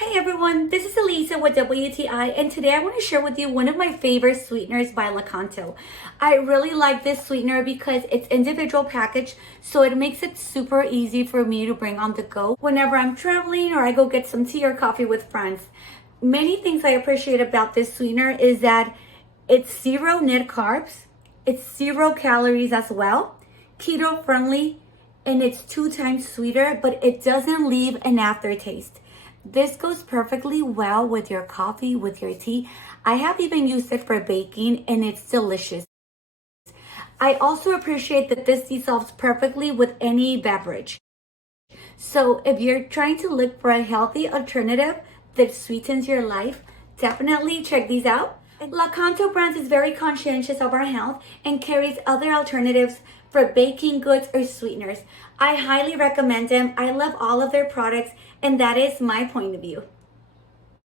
Hey everyone, this is Elisa with WTI, and today I want to share with you one of my favorite sweeteners by Lakanto. I really like this sweetener because it's individual packaged, so it makes it super easy for me to bring on the go whenever I'm traveling or I go get some tea or coffee with friends. Many things I appreciate about this sweetener is that it's zero net carbs, it's 0 calories as well, keto friendly, and it's 2 times sweeter, but it doesn't leave an aftertaste. This goes perfectly well with your coffee, with your tea. I have even used it for baking and it's delicious. I also appreciate that this dissolves perfectly with any beverage. So if you're trying to look for a healthy alternative that sweetens your life, definitely check these out. Lakanto Brands is very conscientious of our health and carries other alternatives for baking goods or sweeteners. I highly recommend them. I love all of their products, and that is my point of view.